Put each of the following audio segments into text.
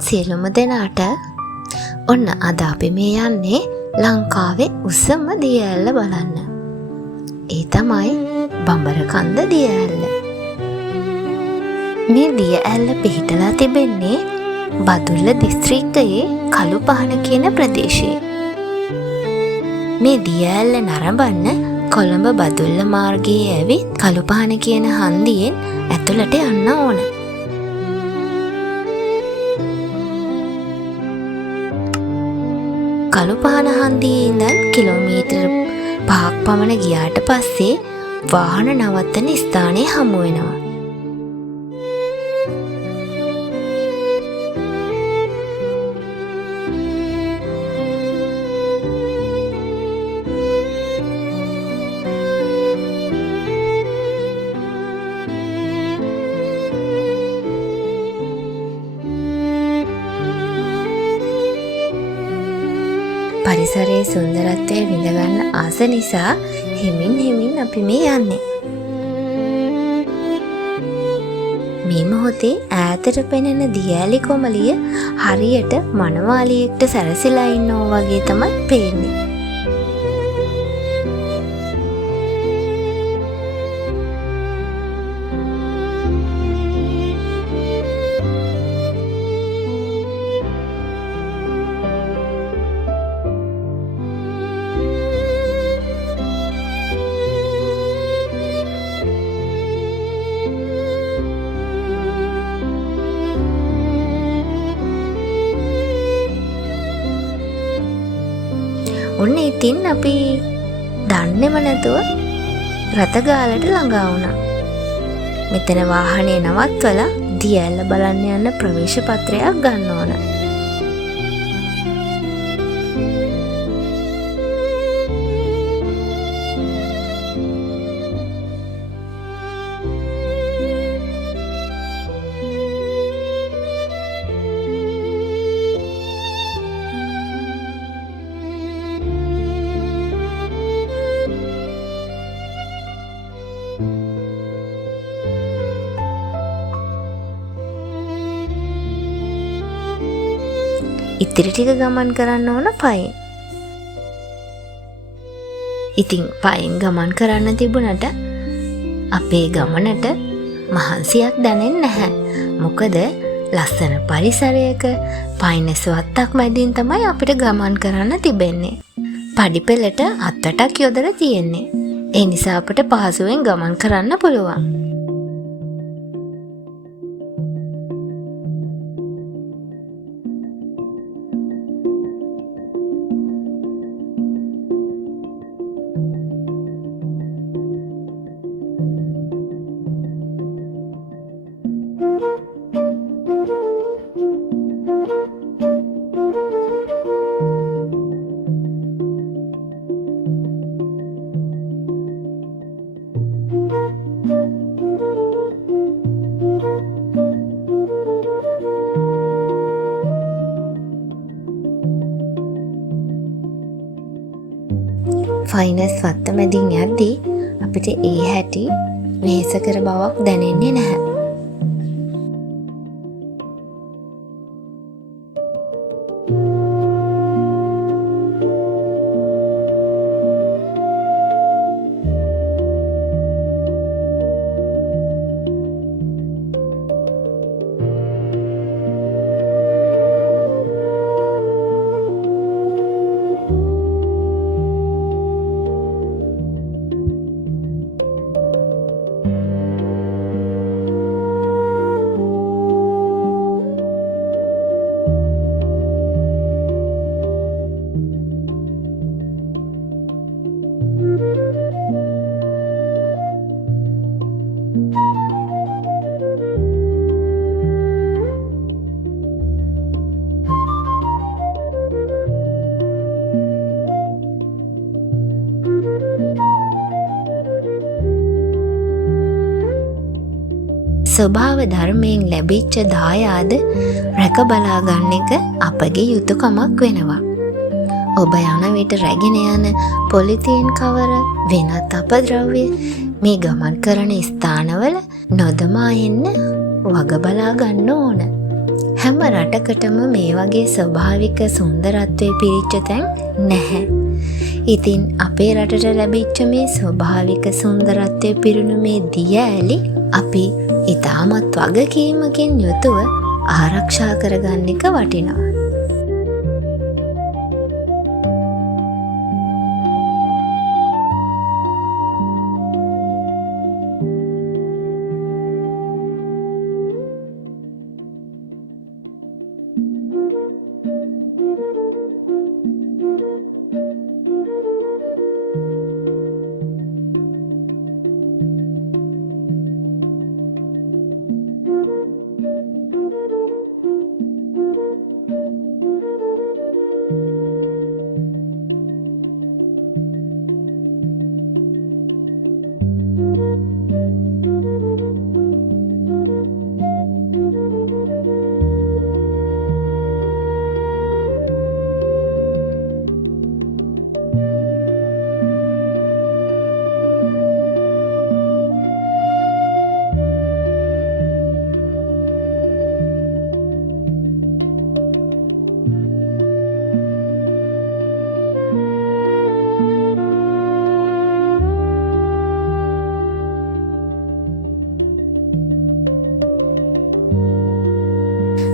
සියලුම දෙනාට ඔන්න අද අපි මේ යන්නේ ලංකාවේ උසම දිය ඇල්ල බලන්න. ඒ තමයි බඹරකන්ද දිය ඇල්ල. මේ දිය ඇල්ල පිහිටලා තිබෙන්නේ බදුල්ල දිස්ත්‍රික්කයේ කළුපහන කියන ප්‍රදේශයේ. මේ දිය ඇල්ල නරඹන්න කොළඹ බදුල්ල මාර්ගයේ ඇවිත් කළුපහන කියන හන්දියෙන් ඇතුළට යන්න ඕන. කළුපහන හන්දියේ ඉඳන් කිලෝමීටර් 5ක් පමණ ගියාට පස්සේ වාහන නවත්තන ස්ථානය හමු වෙනවා. පරිසරයේ සුන්දරත්වය විඳගන්න ආස නිසා හෙමින් අපි මේ යන්නේ. මේ මොහොතේ ඈතට පෙනෙන දියඇලි කොමලිය හරියට මනමාලියෙක්ට සැරසිලා ඉන්නෝ වගේ තමයි පේන්නේ. ඔන්න ඉතින් අපි දන්නේම නැතුව රථගාලට ළඟා වුණා. මෙතන වාහනේ නවත්වලා දිය ඇල්ල බලන්න යන ප්‍රවේශ පත්‍රයක් ගන්න ඕන. ඉතිරි ටික ගමන් කරන්න ඕන පයින්. ඉතින් පයින් ගමන් කරන්න තිබුණට අපේ ගමනට මහන්සියක් දැනෙන්නේ නැහැ. මොකද ලස්සන පරිසරයක පයින්ස් වත්තක් මැදින් තමයි අපිට ගමන් කරන්න තිබෙන්නේ. පඩිපෙළට අත්තටක් යොදලා තියෙන්නේ. ඒ නිසා අපිට පහසුවෙන් ගමන් කරන්න පුළුවන්. ෆයිනස් වත්ත මැදින් යද්දී අපිට ඒ හැටි වෙහෙසකර බවක් දැනෙන්නේ නැහැ. ස්වභාව ධර්මයෙන් ලැබිච්ච දායාද රැක බලා ගන්න එක අපගේ යුතුයකමක් වෙනවා. ඔබ යන විට රැගෙන යන පොලිතීන් කවර වෙනත් අපද්‍රව්‍ය මේ ගමන් කරන ස්ථානවල නොදමා එන්න වග බලා ගන්න ඕන. හැම රටකටම මේ වගේ ස්වභාවික සුන්දරත්වය පිරිච්ච තැන් නැහැ. ඉතින් අපේ රටට ලැබිච්ච මේ ස්වභාවික සුන්දරත්වය පිරුණු මේ දිය ඇලි අපි ඉතාමත් වගකීමකින් යුතුව ආරක්ෂා කරගන්න එක වටිනවා.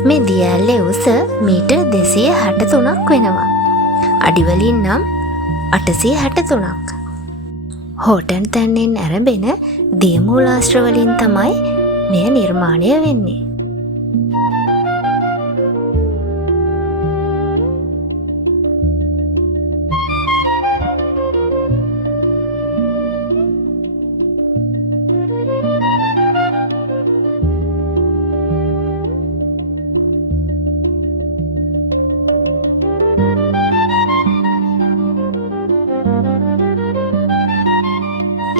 මේ දියඇල්ලේ උස මීටර් 263ක් වෙනවා. අඩිවලින් නම් 863ක්. හෝටන් තැන්නෙන් ඇරඹෙන දියමූලාශ්‍ර වලින් තමයි මෙය නිර්මාණය වෙන්නේ.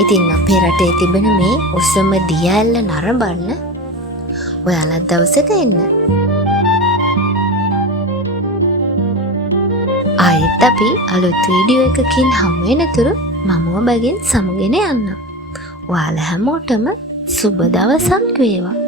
ඉතින් අපේ රටේ තිබෙන මේ උසම දියඇල්ල නරඹන්න ඔයාලත් දවසක එන්න. ආයෙත් අපි අලුත් වීඩියෝ එකකින් හමු වෙනතුරු මම ඔබගෙන් සමුගෙන යන්නම්. ඔයාලා හැමෝටම සුබ දවසක් වේවා.